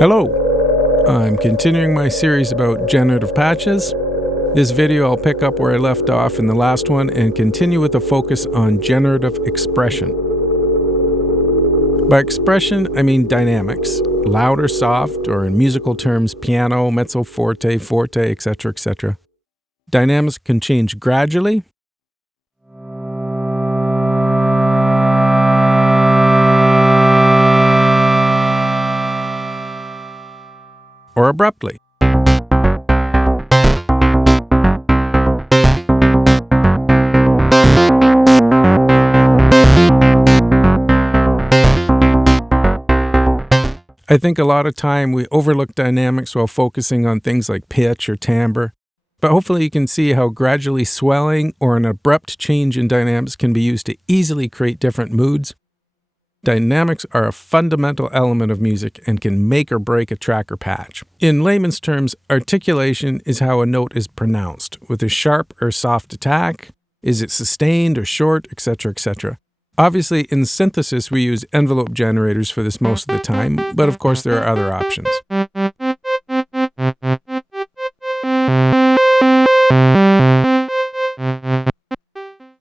Hello! I'm continuing my series about generative patches. This video I'll pick up where I left off in the last one and continue with a focus on generative expression. By expression, I mean dynamics, loud or soft, or in musical terms, piano, mezzo forte, forte, etc., etc. Dynamics can change gradually, or abruptly. I think a lot of time we overlook dynamics while focusing on things like pitch or timbre, but hopefully you can see how gradually swelling or an abrupt change in dynamics can be used to easily create different moods. Dynamics are a fundamental element of music and can make or break a track or patch. In layman's terms, articulation is how a note is pronounced, with a sharp or soft attack, is it sustained or short, etc., etc. Obviously, in synthesis, we use envelope generators for this most of the time, but of course there are other options.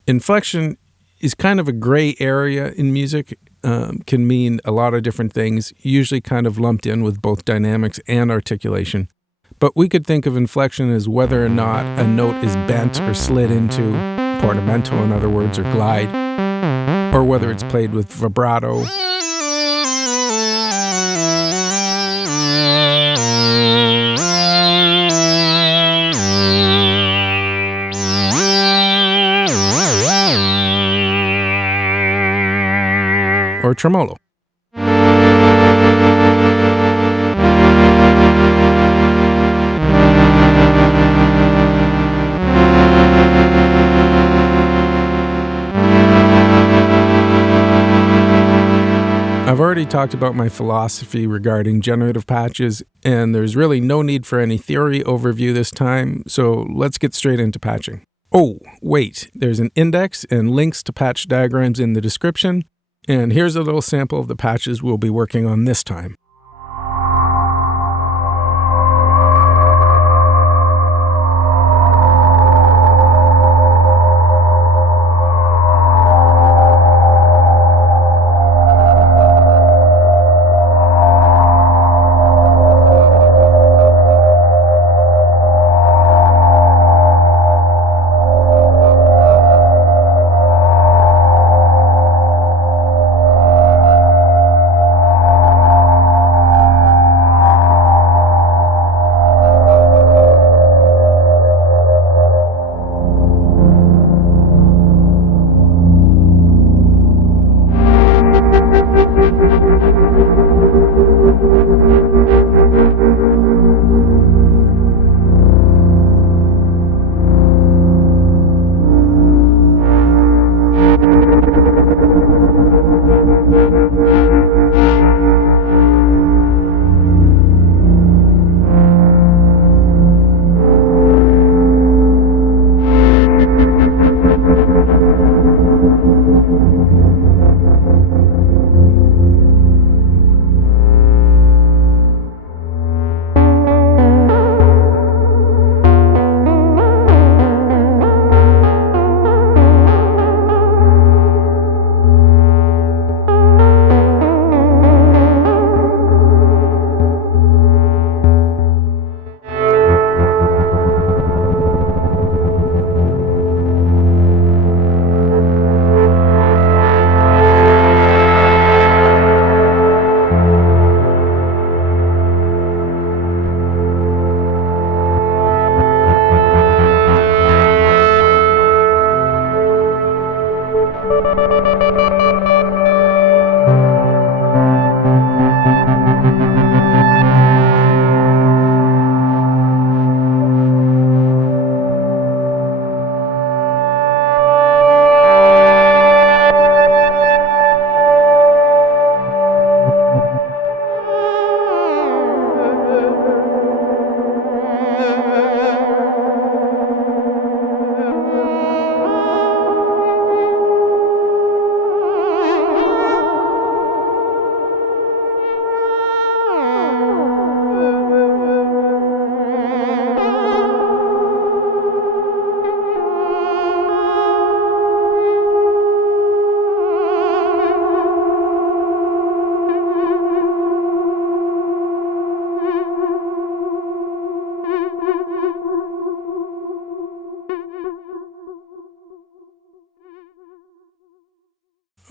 Inflection is kind of a gray area in music, can mean a lot of different things, usually kind of lumped in with both dynamics and articulation. But we could think of inflection as whether or not a note is bent or slid into, portamento in other words, or glide, or whether it's played with vibrato. Or tremolo. I've already talked about my philosophy regarding generative patches, and there's really no need for any theory overview this time, so let's get straight into patching. Oh, wait, there's an index and links to patch diagrams in the description. And here's a little sample of the patches we'll be working on this time.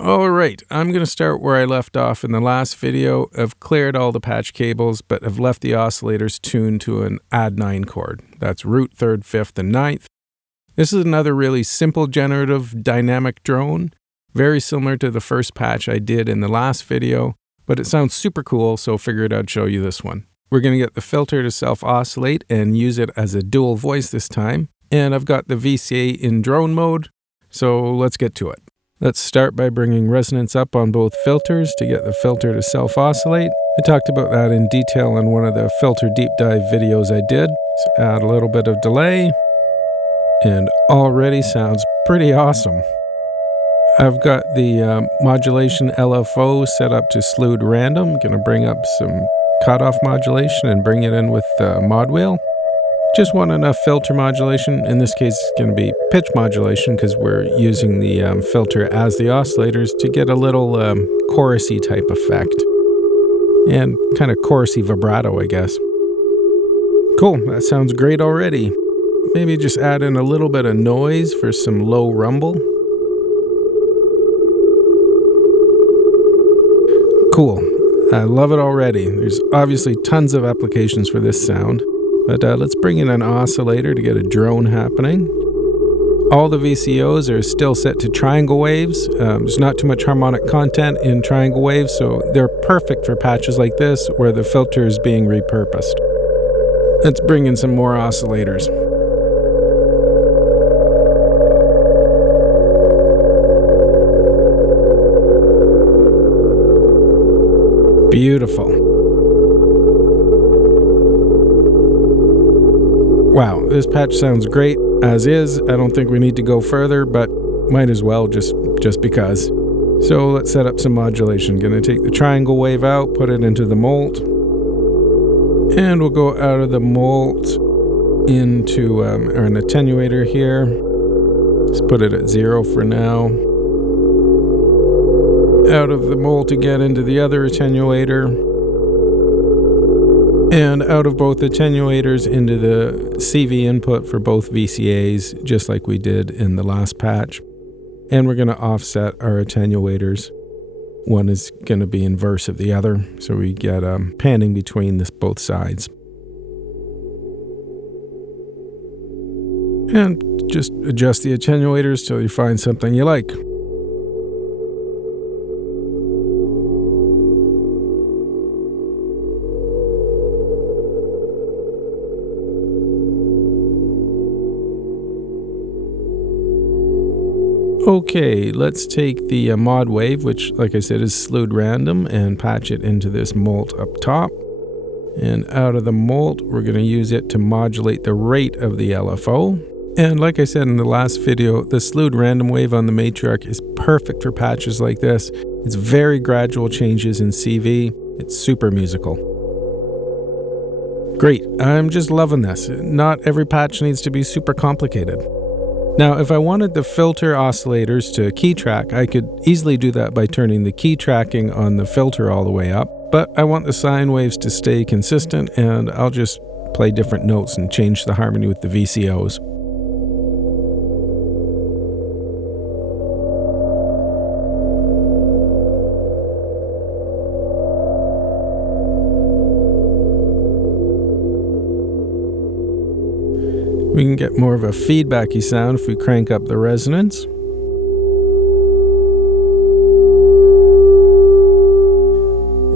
All right, I'm going to start where I left off in the last video. I've cleared all the patch cables, but have left the oscillators tuned to an add 9 chord. That's root, 3rd, 5th, and 9th. This is another really simple generative dynamic drone, very similar to the first patch I did in the last video, but it sounds super cool, so figured I'd show you this one. We're going to get the filter to self-oscillate and use it as a dual voice this time, and I've got the VCA in drone mode, so let's get to it. Let's start by bringing resonance up on both filters to get the filter to self-oscillate. I talked about that in detail in one of the filter deep dive videos I did. So add a little bit of delay, and already sounds pretty awesome. I've got the modulation LFO set up to slewed random. I'm going to bring up some cutoff modulation and bring it in with the mod wheel. Just want enough filter modulation. In this case, it's going to be pitch modulation because we're using the filter as the oscillators to get a little chorusy type effect. And kind of chorusy vibrato, I guess. Cool, that sounds great already. Maybe just add in a little bit of noise for some low rumble. Cool, I love it already. There's obviously tons of applications for this sound. But let's bring in an oscillator to get a drone happening. All the VCOs are still set to triangle waves. There's not too much harmonic content in triangle waves, so they're perfect for patches like this where the filter is being repurposed. Let's bring in some more oscillators. Beautiful. Wow, this patch sounds great as is. I don't think we need to go further, but might as well just because. So let's set up some modulation. Gonna take the triangle wave out, put it into the molt. And we'll go out of the molt into an attenuator here. Let's put it at 0 for now. Out of the molt again into the other attenuator. And out of both attenuators into the CV input for both VCAs, just like we did in the last patch. And we're going to offset our attenuators. One is going to be inverse of the other, so we get panning between both sides. And just adjust the attenuators till you find something you like. Okay, let's take the mod wave, which, like I said, is slewed random, and patch it into this molt up top. And out of the molt, we're going to use it to modulate the rate of the LFO. And like I said in the last video, the slewed random wave on the Matriarch is perfect for patches like this. It's very gradual changes in CV. It's super musical. Great, I'm just loving this. Not every patch needs to be super complicated. Now, if I wanted the filter oscillators to key track, I could easily do that by turning the key tracking on the filter all the way up, but I want the sine waves to stay consistent, and I'll just play different notes and change the harmony with the VCOs. We can get more of a feedbacky sound if we crank up the resonance.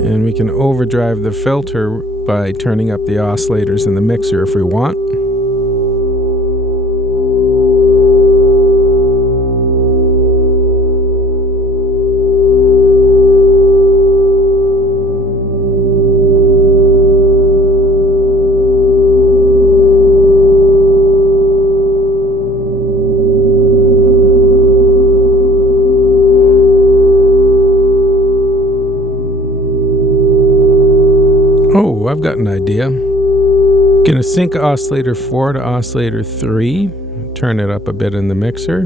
And we can overdrive the filter by turning up the oscillators in the mixer if we want. Oh, I've got an idea. Gonna sync oscillator 4 to oscillator 3. Turn it up a bit in the mixer.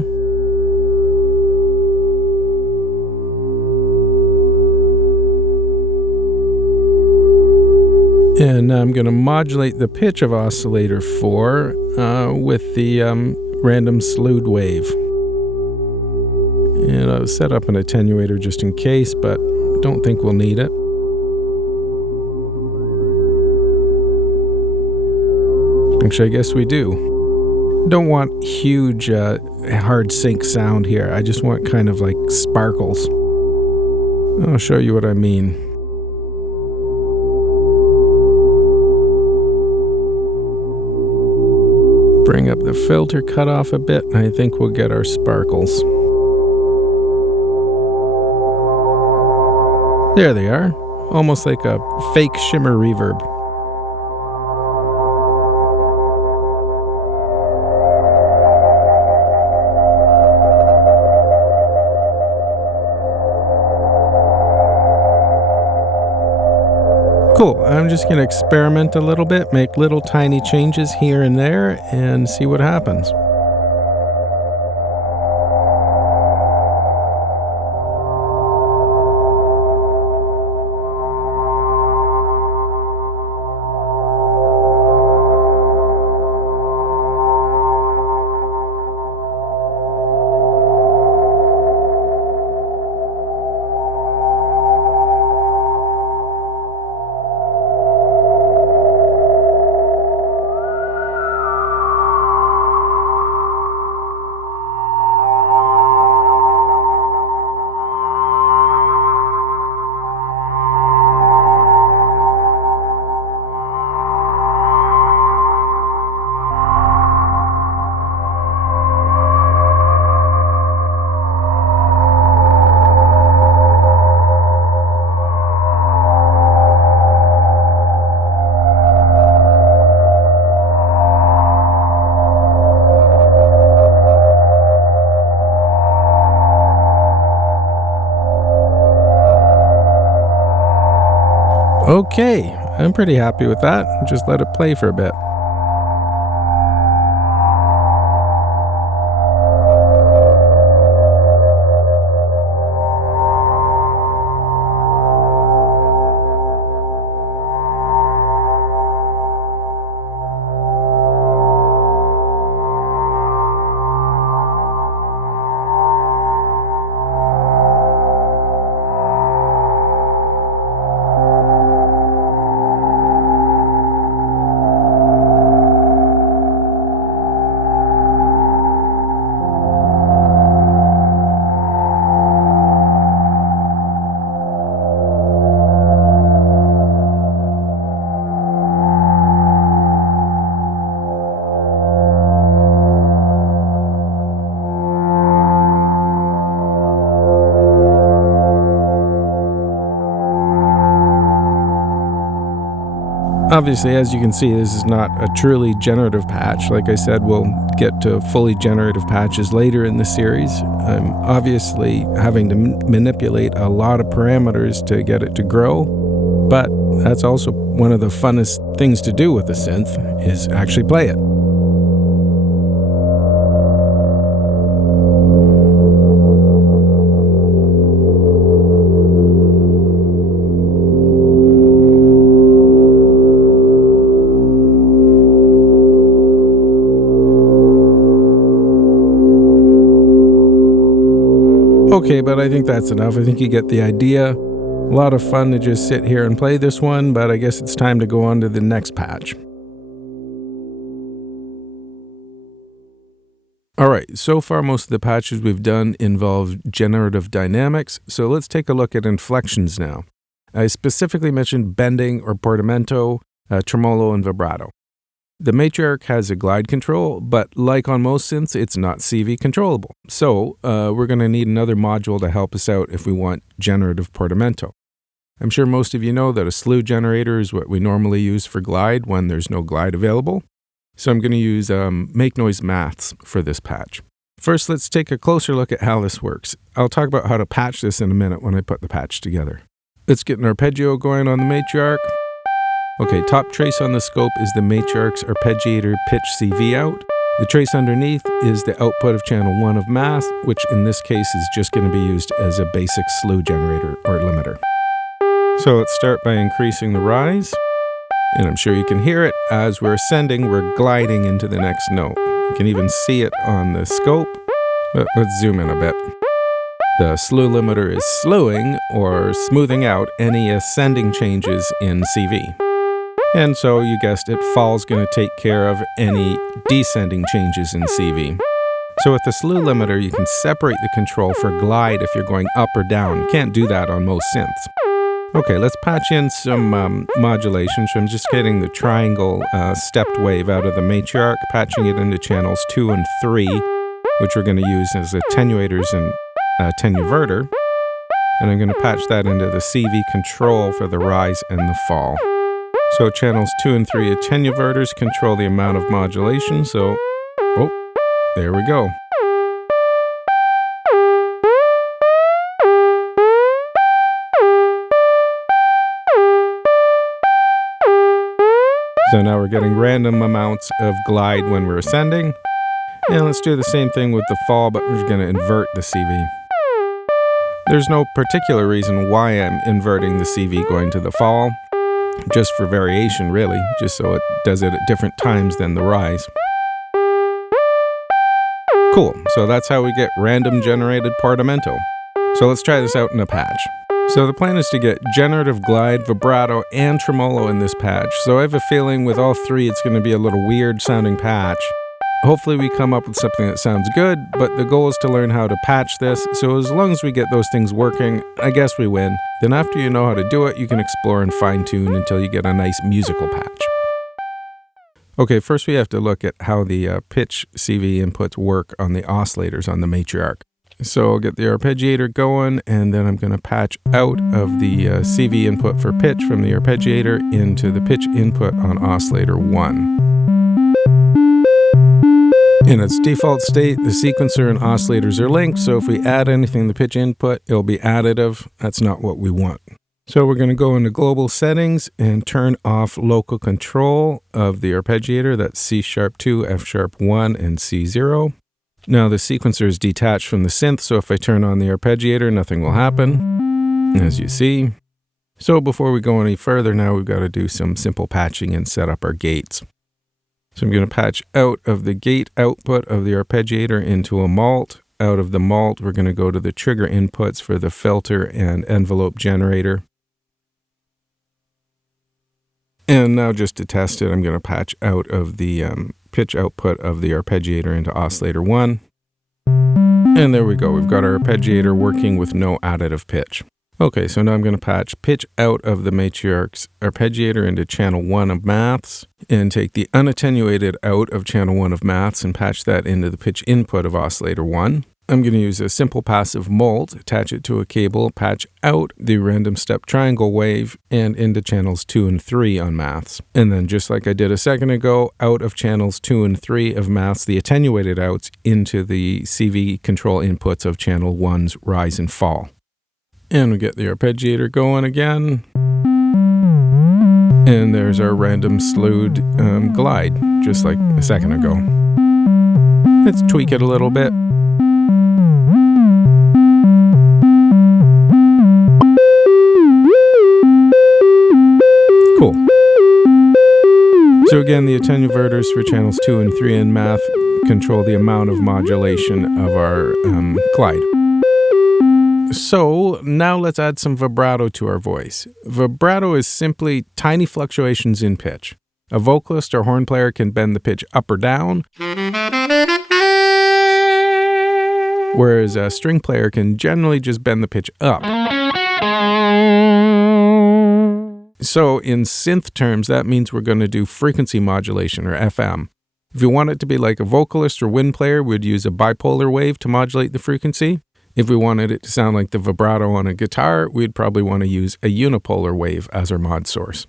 And now I'm gonna modulate the pitch of oscillator 4 with the random slewed wave. And I'll set up an attenuator just in case, but don't think we'll need it. Actually, I guess we do. Don't want huge hard sync sound here. I just want kind of like sparkles. I'll show you what I mean. Bring up the filter cutoff a bit, and I think we'll get our sparkles. There they are. Almost like a fake shimmer reverb. Cool, I'm just going to experiment a little bit, make little tiny changes here and there, and see what happens. Okay, I'm pretty happy with that. Just let it play for a bit. Obviously, as you can see, this is not a truly generative patch. Like I said, we'll get to fully generative patches later in the series. I'm obviously having to manipulate a lot of parameters to get it to grow, but that's also one of the funnest things to do with a synth, is actually play it. Okay, but I think that's enough. I think you get the idea. A lot of fun to just sit here and play this one, but I guess it's time to go on to the next patch. Alright, so far most of the patches we've done involve generative dynamics, so let's take a look at inflections now. I specifically mentioned bending or portamento, tremolo, and vibrato. The Matriarch has a glide control, but like on most synths, it's not CV controllable. So we're going to need another module to help us out if we want generative portamento. I'm sure most of you know that a Slew generator is what we normally use for glide when there's no glide available. So I'm going to use Make Noise Maths for this patch. First, let's take a closer look at how this works. I'll talk about how to patch this in a minute when I put the patch together. Let's get an arpeggio going on the Matriarch. Okay, top trace on the scope is the Matriarch's arpeggiator pitch CV out. The trace underneath is the output of channel 1 of Math, which in this case is just going to be used as a basic Slew generator or limiter. So let's start by increasing the rise. And I'm sure you can hear it. As we're ascending, we're gliding into the next note. You can even see it on the scope. Let's zoom in a bit. The slew limiter is slewing or smoothing out any ascending changes in CV. And so, you guessed it, fall's going to take care of any descending changes in CV. So with the slew limiter, you can separate the control for glide if you're going up or down. You can't do that on most synths. Okay, let's patch in some modulation. So I'm just getting the triangle stepped wave out of the Matriarch, patching it into channels 2 and 3, which we're going to use as attenuators and attenuverter. And I'm going to patch that into the CV control for the rise and the fall. So channels 2 and 3 attenuverters control the amount of modulation. So, there we go. So now we're getting random amounts of glide when we're ascending. And let's do the same thing with the fall, but we're going to invert the CV. There's no particular reason why I'm inverting the CV going to the fall. Just for variation, really. Just so it does it at different times than the rise. Cool, so that's how we get random generated Portamento. So let's try this out in a patch. So the plan is to get generative glide, vibrato, and tremolo in this patch. So I have a feeling with all three it's going to be a little weird sounding patch. Hopefully we come up with something that sounds good, but the goal is to learn how to patch this. So as long as we get those things working, I guess we win. Then after you know how to do it, you can explore and fine tune until you get a nice musical patch. Okay, first we have to look at how the pitch CV inputs work on the oscillators on the Matriarch. So I'll get the arpeggiator going, and then I'm going to patch out of the CV input for pitch from the arpeggiator into the pitch input on oscillator 1. In its default state, the sequencer and oscillators are linked, so if we add anything to the pitch input, it'll be additive. That's not what we want. So we're going to go into global settings and turn off local control of the arpeggiator. That's C#2, F#1, and C0. Now the sequencer is detached from the synth, so if I turn on the arpeggiator, nothing will happen, as you see. So before we go any further, now we've got to do some simple patching and set up our gates. So I'm going to patch out of the gate output of the arpeggiator into a malt. Out of the malt, we're going to go to the trigger inputs for the filter and envelope generator. And now just to test it, I'm going to patch out of the pitch output of the arpeggiator into oscillator 1. And there we go. We've got our arpeggiator working with no additive pitch. Okay, so now I'm going to patch pitch out of the Matriarch's arpeggiator into channel 1 of maths and take the unattenuated out of channel 1 of maths and patch that into the pitch input of oscillator 1. I'm going to use a simple passive mult, attach it to a cable, patch out the random step triangle wave and into channels 2 and 3 on maths. And then just like I did a second ago, out of channels 2 and 3 of maths, the attenuated outs into the CV control inputs of channel 1's rise and fall. And we get the arpeggiator going again. And there's our random slewed glide, just like a second ago. Let's tweak it a little bit. Cool. So again, the attenuverters for channels 2 and 3 in math control the amount of modulation of our glide. So now let's add some vibrato to our voice. Vibrato is simply tiny fluctuations in pitch. A vocalist or horn player can bend the pitch up or down, whereas a string player can generally just bend the pitch up. So in synth terms, that means we're going to do frequency modulation, or FM. If you want it to be like a vocalist or wind player, we'd use a bipolar wave to modulate the frequency. If we wanted it to sound like the vibrato on a guitar, we'd probably want to use a unipolar wave as our mod source.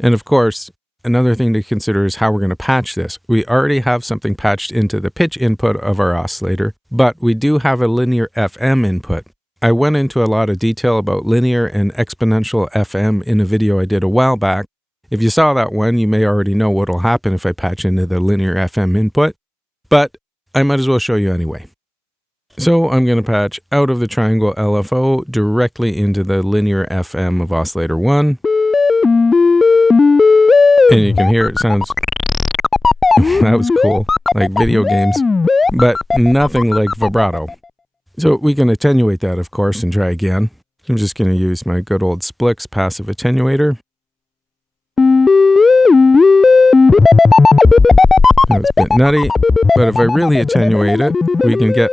And of course, another thing to consider is how we're going to patch this. We already have something patched into the pitch input of our oscillator, but we do have a linear FM input. I went into a lot of detail about linear and exponential FM in a video I did a while back. If you saw that one, you may already know what will happen if I patch into the linear FM input, but I might as well show you anyway. So I'm going to patch out of the triangle LFO directly into the linear FM of oscillator 1. And you can hear it sounds, that was cool, like video games, but nothing like vibrato. So we can attenuate that, of course, and try again. I'm just going to use my good old Splix passive attenuator. That's a bit nutty, but if I really attenuate it, we can get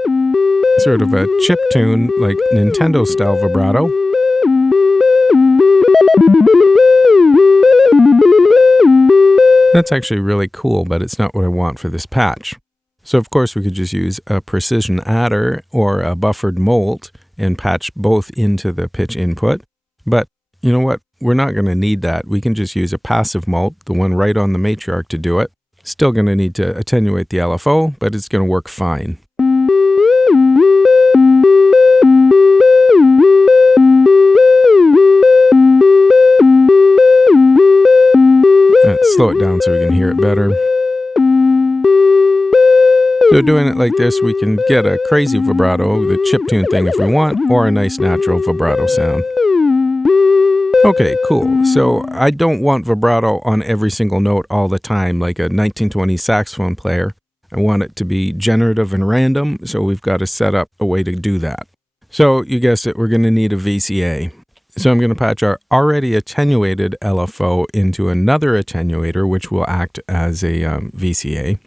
sort of a chip tune like Nintendo style vibrato. That's actually really cool, but it's not what I want for this patch. So of course we could just use a precision adder or a buffered molt and patch both into the pitch input. But you know what? We're not going to need that. We can just use a passive molt, the one right on the matriarch, to do it. Still going to need to attenuate the LFO, but it's going to work fine. Slow it down so we can hear it better. So doing it like this, we can get a crazy vibrato, the chiptune thing if we want, or a nice natural vibrato sound. Okay, cool. So I don't want vibrato on every single note all the time, like a 1920s saxophone player. I want it to be generative and random, so we've got to set up a way to do that. So you guessed it, we're going to need a VCA. So I'm going to patch our already attenuated LFO into another attenuator, which will act as a VCA.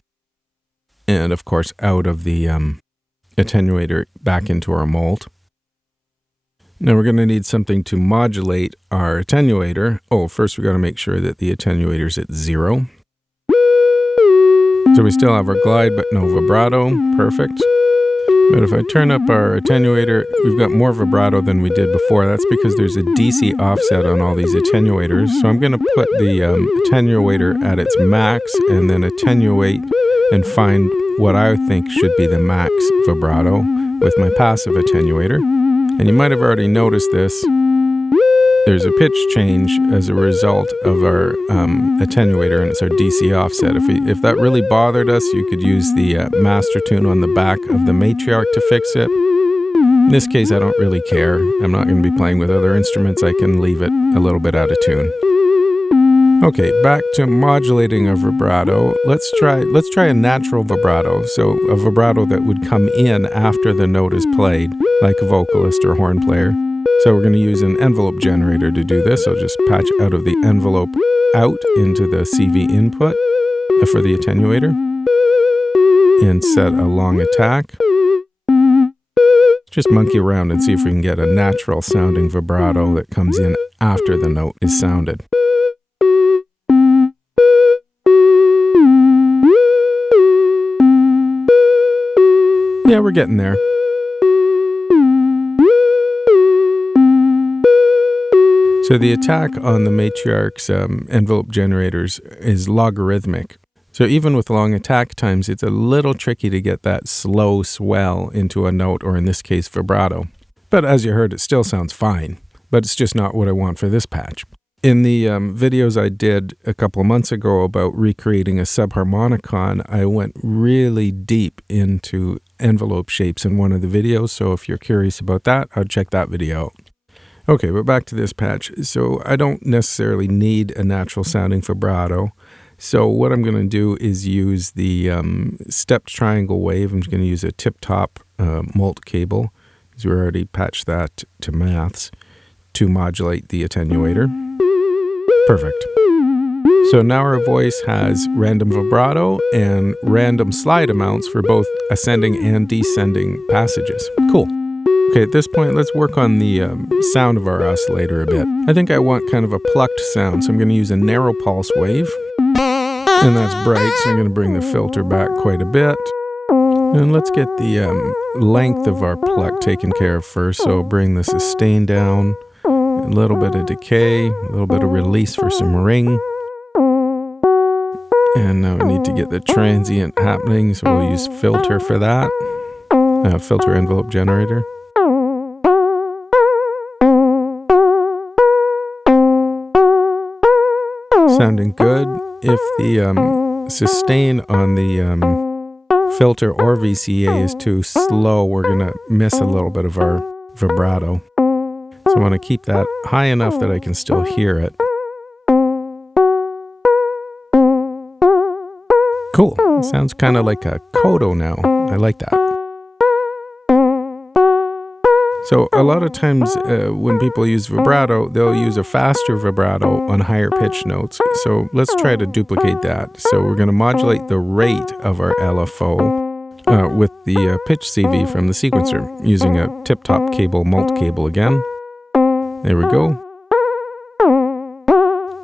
And of course, out of the attenuator back into our molt. Now we're going to need something to modulate our attenuator. Oh, first we got to make sure that the attenuator's at 0. So we still have our glide, but no vibrato. Perfect. But if I turn up our attenuator, we've got more vibrato than we did before. That's because there's a DC offset on all these attenuators. So I'm going to put the attenuator at its max and then attenuate and find what I think should be the max vibrato with my passive attenuator. And you might have already noticed this. There's a pitch change as a result of our attenuator, and it's our DC offset. If that really bothered us, you could use the master tune on the back of the matriarch to fix it. In this case, I don't really care. I'm not going to be playing with other instruments. I can leave it a little bit out of tune. Okay, back to modulating a vibrato. Let's try a natural vibrato. So a vibrato that would come in after the note is played, like a vocalist or horn player. So we're going to use an envelope generator to do this. I'll just patch out of the envelope out into the CV input for the attenuator and set a long attack. Just monkey around and see if we can get a natural sounding vibrato that comes in after the note is sounded. Yeah, we're getting there. So the attack on the matriarch's envelope generators is logarithmic. So even with long attack times, it's a little tricky to get that slow swell into a note, or in this case, vibrato. But as you heard, it still sounds fine, but it's just not what I want for this patch. In the videos I did a couple of months ago about recreating a subharmonicon, I went really deep into envelope shapes in one of the videos, so if you're curious about that, I'll check that video out. Okay, but back to this patch. So I don't necessarily need a natural sounding vibrato. So what I'm going to do is use the stepped triangle wave. I'm just going to use a tip-top molt cable, because we already patched that to maths, to modulate the attenuator. Perfect. So now our voice has random vibrato and random slide amounts for both ascending and descending passages. Cool. Okay, at this point, let's work on the sound of our oscillator a bit. I think I want kind of a plucked sound, so I'm going to use a narrow pulse wave. And that's bright, so I'm going to bring the filter back quite a bit. And let's get the length of our pluck taken care of first. So bring the sustain down, a little bit of decay, a little bit of release for some ring. And now we need to get the transient happening, so we'll use filter for that. Filter envelope generator. Sounding good. If the sustain on the filter or VCA is too slow, we're going to miss a little bit of our vibrato. So I want to keep that high enough that I can still hear it. Cool. It sounds kind of like a coda now. I like that. So a lot of times when people use vibrato, they'll use a faster vibrato on higher pitch notes. So let's try to duplicate that. So we're going to modulate the rate of our LFO with the pitch CV from the sequencer using a tip-top cable, mult cable again. There we go.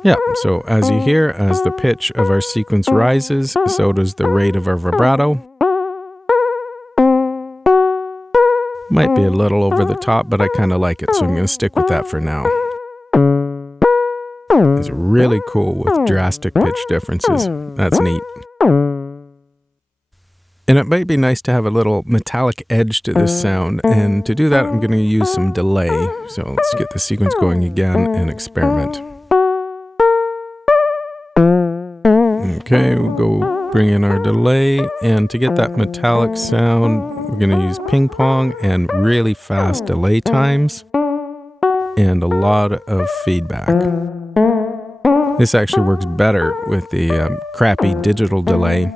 Yeah, so as you hear, as the pitch of our sequence rises, so does the rate of our vibrato. Might be a little over the top, but I kind of like it, so I'm going to stick with that for now. It's really cool with drastic pitch differences. That's neat. And it might be nice to have a little metallic edge to this sound, and to do that I'm going to use some delay. So let's get the sequence going again and experiment. Okay, we'll go bring in our delay, and to get that metallic sound, we're going to use ping pong and really fast delay times and a lot of feedback. This actually works better with the crappy digital delay,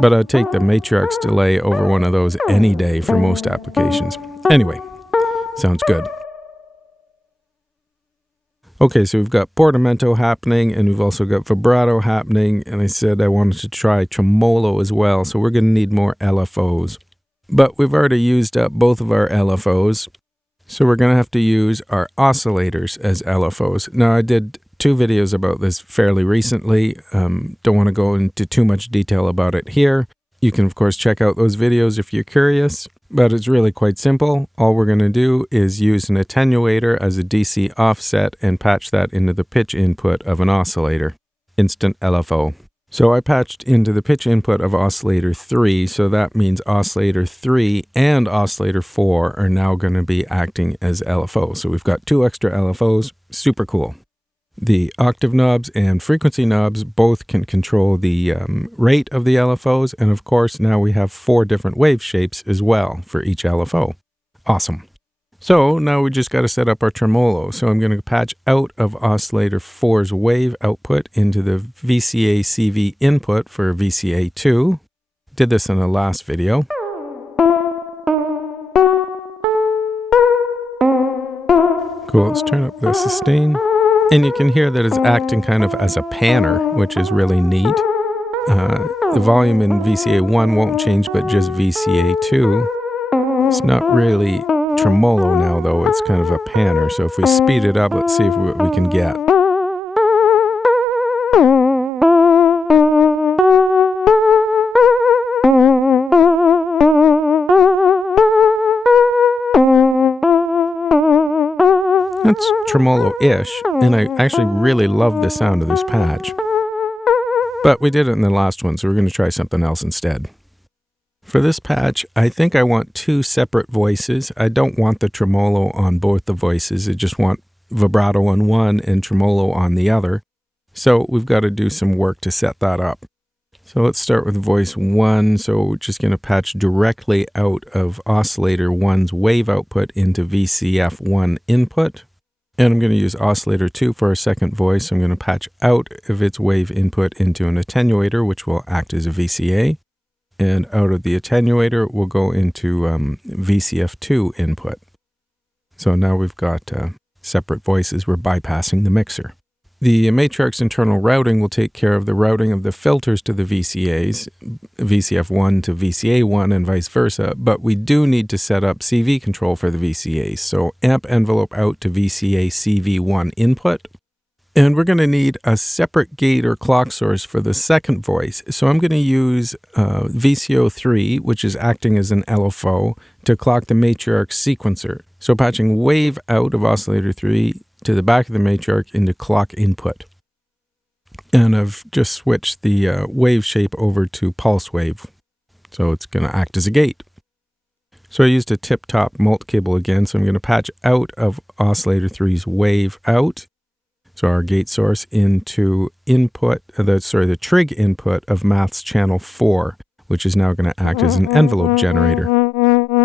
but I'd take the Matriarch's delay over one of those any day for most applications. Anyway, sounds good. Okay, so we've got Portamento happening, and we've also got vibrato happening, and I said I wanted to try tremolo as well, so we're going to need more LFOs. But we've already used up both of our LFOs, so we're going to have to use our oscillators as LFOs. Now, I did 2 videos about this fairly recently. Don't want to go into too much detail about it here. You can, of course, check out those videos if you're curious, but it's really quite simple. All we're going to do is use an attenuator as a DC offset and patch that into the pitch input of an oscillator, instant LFO. So I patched into the pitch input of oscillator 3, so that means oscillator 3 and oscillator 4 are now going to be acting as LFO. So we've got 2 extra LFOs, super cool. The octave knobs and frequency knobs both can control the rate of the LFOs, and of course now we have 4 different wave shapes as well for each LFO. Awesome. So now we just got to set up our tremolo. So I'm going to patch out of oscillator 4's wave output into the VCA CV input for VCA 2. Did this in the last video. Cool, let's turn up the sustain. And you can hear that it's acting kind of as a panner, which is really neat. The volume in VCA 1 won't change, but just VCA 2. It's not really tremolo now, though. It's kind of a panner. So if we speed it up, let's see what we can get. That's tremolo-ish, and I actually really love the sound of this patch. But we did it in the last one, so we're going to try something else instead. For this patch, I think I want 2 separate voices. I don't want the tremolo on both the voices. I just want vibrato on one and tremolo on the other. So we've got to do some work to set that up. So let's start with voice 1. So we're just going to patch directly out of oscillator 1's wave output into VCF1 input. And I'm going to use oscillator 2 for our second voice. I'm going to patch out of its wave input into an attenuator, which will act as a VCA. And out of the attenuator, we'll go into VCF2 input. So now we've got separate voices. We're bypassing the mixer. The Matriarch's internal routing will take care of the routing of the filters to the VCAs, VCF1 to VCA1 and vice versa, but we do need to set up CV control for the VCAs. So amp envelope out to VCA CV1 input. And we're going to need a separate gate or clock source for the second voice. So I'm going to use VCO3, which is acting as an LFO, to clock the Matriarch sequencer. So patching wave out of oscillator 3 to the back of the Matriarch into clock input. And I've just switched the wave shape over to pulse wave. So it's going to act as a gate. So I used a tip-top mult cable again. So I'm going to patch out of oscillator 3's wave out. So our gate source into input, the trig input of Math's channel 4, which is now going to act as an envelope generator.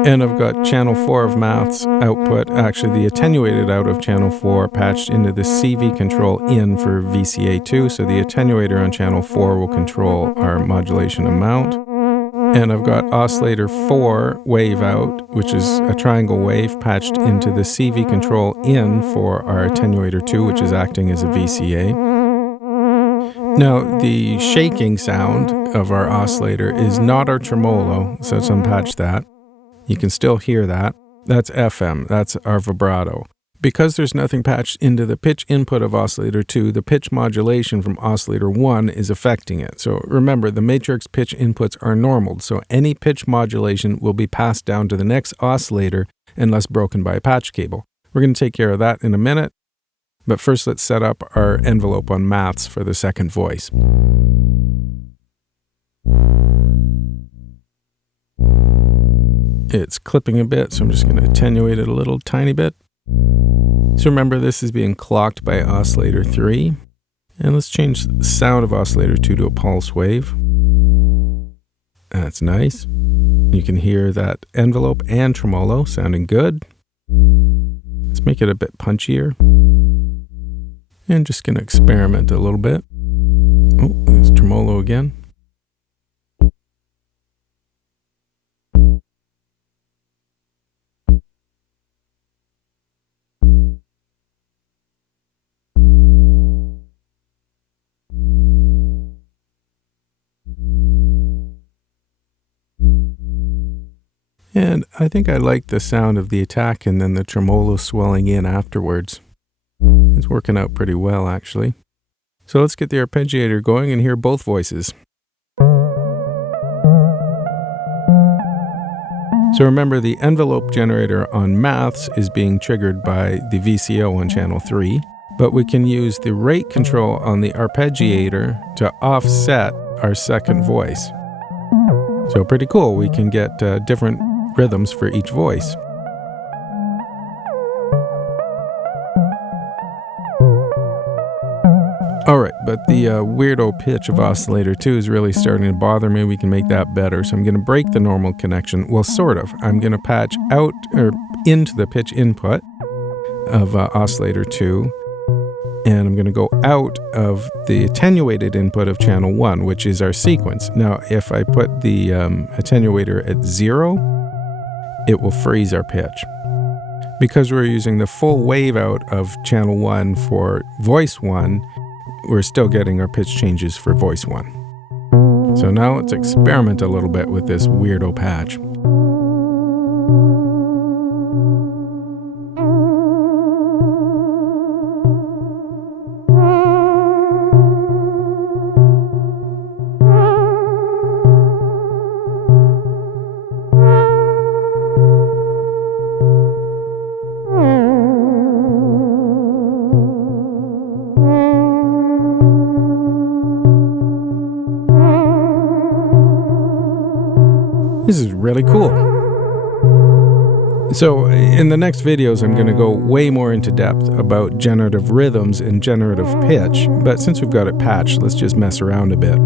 And I've got channel 4 of Math's output, actually the attenuated out of channel 4 patched into the CV control in for VCA2. So the attenuator on channel 4 will control our modulation amount. And I've got oscillator 4 wave out, which is a triangle wave patched into the CV control in for our attenuator 2, which is acting as a VCA. Now, the shaking sound of our oscillator is not our tremolo, so let's unpatch that. You can still hear that. That's FM, that's our vibrato. Because there's nothing patched into the pitch input of oscillator 2, the pitch modulation from oscillator 1 is affecting it. So remember, the matrix pitch inputs are normaled, so any pitch modulation will be passed down to the next oscillator unless broken by a patch cable. We're going to take care of that in a minute, but first let's set up our envelope on maths for the second voice. It's clipping a bit, so I'm just going to attenuate it a little tiny bit. So remember, this is being clocked by oscillator 3. And let's change the sound of oscillator 2 to a pulse wave. That's nice. You can hear that envelope and tremolo sounding good. Let's make it a bit punchier. And just going to experiment a little bit. Oh, there's tremolo again. And I think I like the sound of the attack and then the tremolo swelling in afterwards. It's working out pretty well, actually. So let's get the arpeggiator going and hear both voices. So remember, the envelope generator on maths is being triggered by the VCO on channel 3, but we can use the rate control on the arpeggiator to offset our second voice. So pretty cool, we can get different rhythms for each voice. Alright, but the weirdo pitch of oscillator 2 is really starting to bother me. We can make that better, so I'm going to break the normal connection. Well, sort of. I'm going to patch out or into the pitch input of oscillator 2, and I'm going to go out of the attenuated input of channel 1, which is our sequence. Now, if I put the attenuator at 0, it will freeze our pitch. Because we're using the full wave out of channel 1 for voice 1, we're still getting our pitch changes for voice 1. So now let's experiment a little bit with this weirdo patch. This is really cool. So in the next videos, I'm going to go way more into depth about generative rhythms and generative pitch, but since we've got it patched, let's just mess around a bit.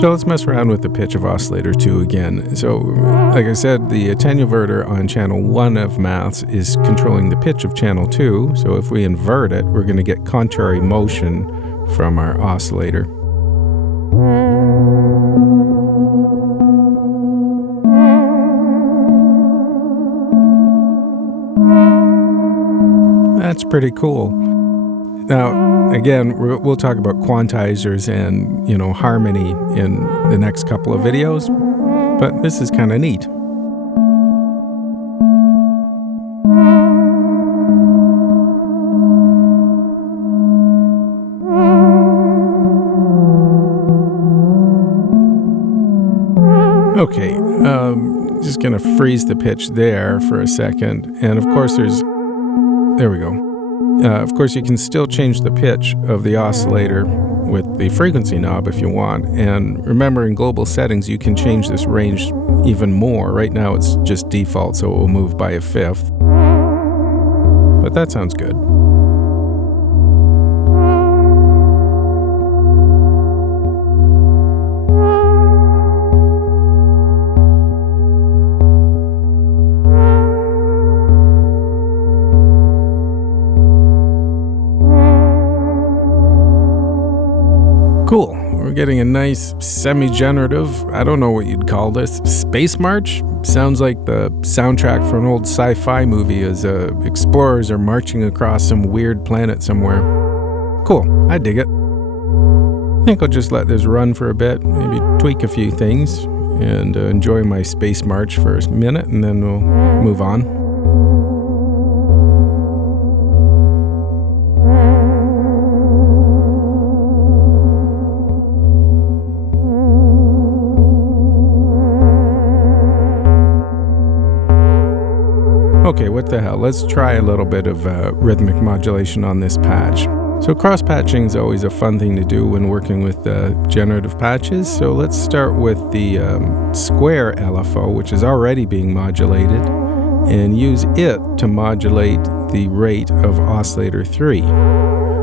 So let's mess around with the pitch of oscillator 2 again. So like I said, the attenuverter on channel 1 of maths is controlling the pitch of channel 2, so if we invert it, we're going to get contrary motion from our oscillator. That's pretty cool. Now, again, we'll talk about quantizers and, harmony in the next couple of videos, but this is kind of neat. Okay, just going to freeze the pitch there for a second, and of course there we go. Of course, you can still change the pitch of the oscillator with the frequency knob if you want. And remember, in global settings, you can change this range even more. Right now, it's just default, so it will move by a fifth. But that sounds good. Cool. We're we're getting a nice semi-generative, I don't know what you'd call this, space march? Sounds like the soundtrack for an old sci-fi movie as explorers are marching across some weird planet somewhere. Cool, I dig it. I think I'll just let this run for a bit, maybe tweak a few things, and enjoy my space march for a minute, and then we'll move on. Okay, what the hell? Let's try a little bit of rhythmic modulation on this patch. So cross-patching is always a fun thing to do when working with generative patches. So let's start with the square LFO, which is already being modulated, and use it to modulate the rate of oscillator 3,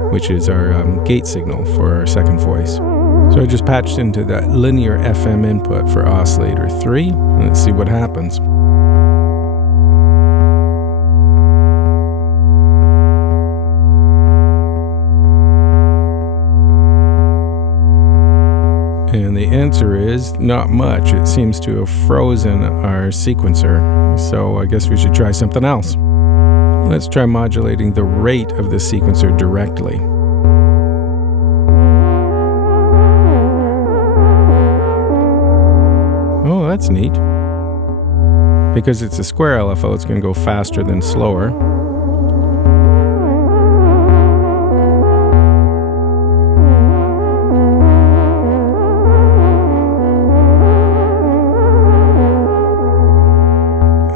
which is our gate signal for our second voice. So I just patched into that linear FM input for oscillator 3. Let's see what happens. And the answer is not much. It seems to have frozen our sequencer. So I guess we should try something else. Let's try modulating the rate of the sequencer directly. Oh, that's neat. Because it's a square LFO, it's going to go faster than slower.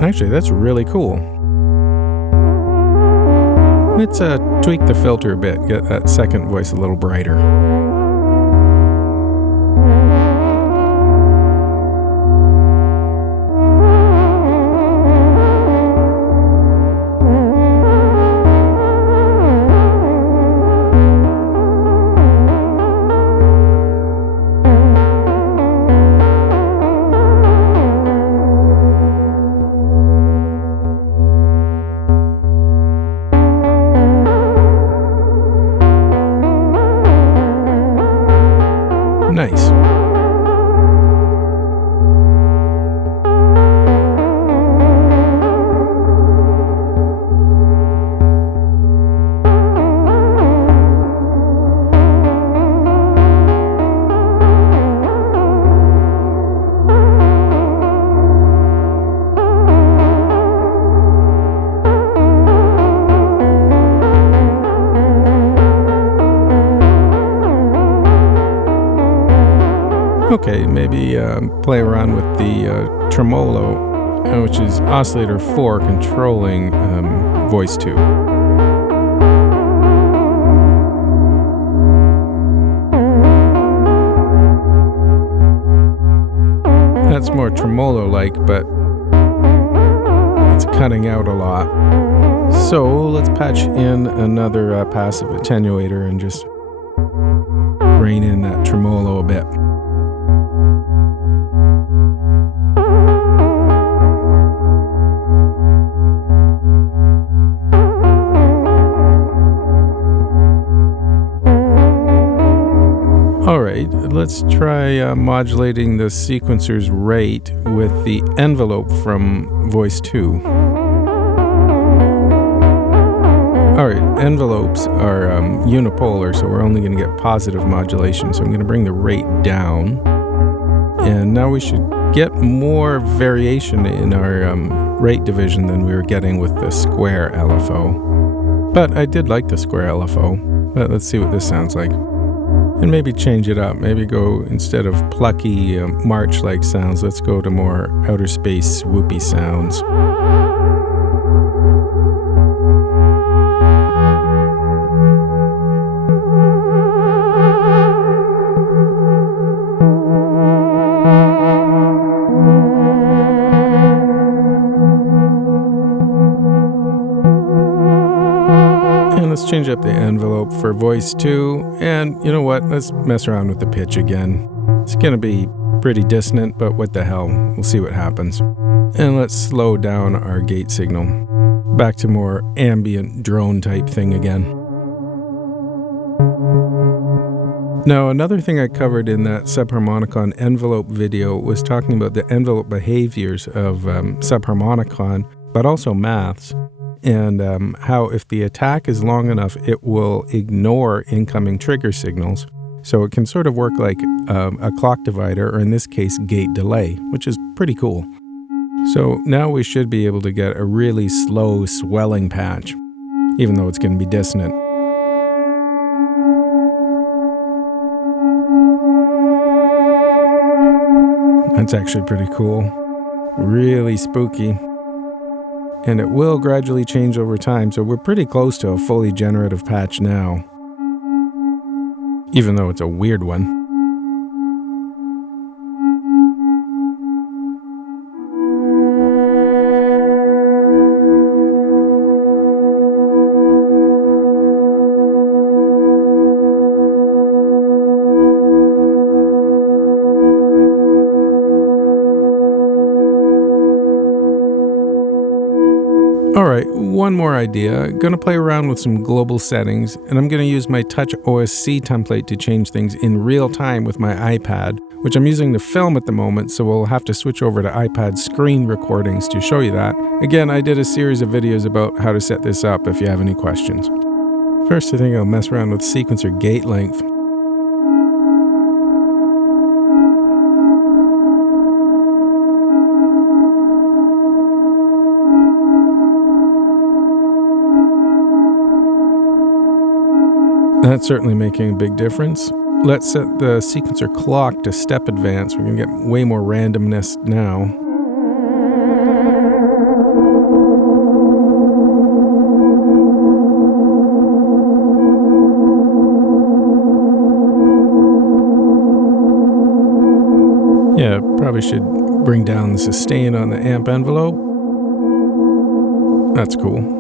Actually, that's really cool. Let's tweak the filter a bit, get that second voice a little brighter. Nice. Okay, maybe play around with the Tremolo, which is oscillator 4 controlling voice 2. That's more tremolo-like, but it's cutting out a lot. So let's patch in another passive attenuator and just rein in that tremolo a bit. Alright, let's try modulating the sequencer's rate with the envelope from voice 2. Alright, envelopes are unipolar, so we're only going to get positive modulation, so I'm going to bring the rate down. And now we should get more variation in our rate division than we were getting with the square LFO. But I did like the square LFO, but let's see what this sounds like. And maybe change it up. Maybe go, instead of plucky, march-like sounds, let's go to more outer space, swoopy sounds. Let's change up the envelope for voice 2, and you know what, let's mess around with the pitch again. It's gonna be pretty dissonant, but what the hell, we'll see what happens. And let's slow down our gate signal. Back to more ambient drone type thing again. Now, another thing I covered in that subharmonicon envelope video was talking about the envelope behaviors of subharmonicon, but also maths, and how if the attack is long enough, it will ignore incoming trigger signals. So it can sort of work like a clock divider, or in this case, gate delay, which is pretty cool. So now we should be able to get a really slow swelling patch, even though it's going to be dissonant. That's actually pretty cool. Really spooky. And it will gradually change over time, so we're pretty close to a fully generative patch now. Even though it's a weird one. Alright, one more idea. Gonna play around with some global settings, and I'm gonna use my Touch OSC template to change things in real time with my iPad, which I'm using to film at the moment, so we'll have to switch over to iPad screen recordings to show you that. Again, I did a series of videos about how to set this up if you have any questions. First, I think I'll mess around with sequencer gate length. That's certainly making a big difference. Let's set the sequencer clock to step advance. We're going to get way more randomness now. Yeah, probably should bring down the sustain on the amp envelope. That's cool.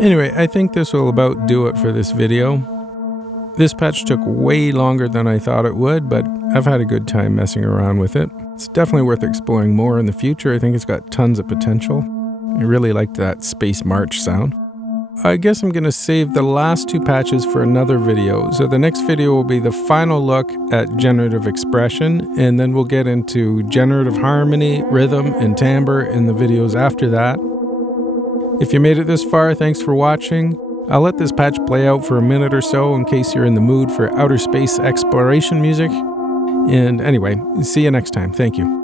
Anyway, I think this will about do it for this video. This patch took way longer than I thought it would, but I've had a good time messing around with it. It's definitely worth exploring more in the future. I think it's got tons of potential. I really liked that Space March sound. I guess I'm going to save the last two patches for another video. So the next video will be the final look at generative expression, and then we'll get into generative harmony, rhythm, and timbre in the videos after that. If you made it this far, thanks for watching. I'll let this patch play out for a minute or so in case you're in the mood for outer space exploration music. And anyway, see you next time. Thank you.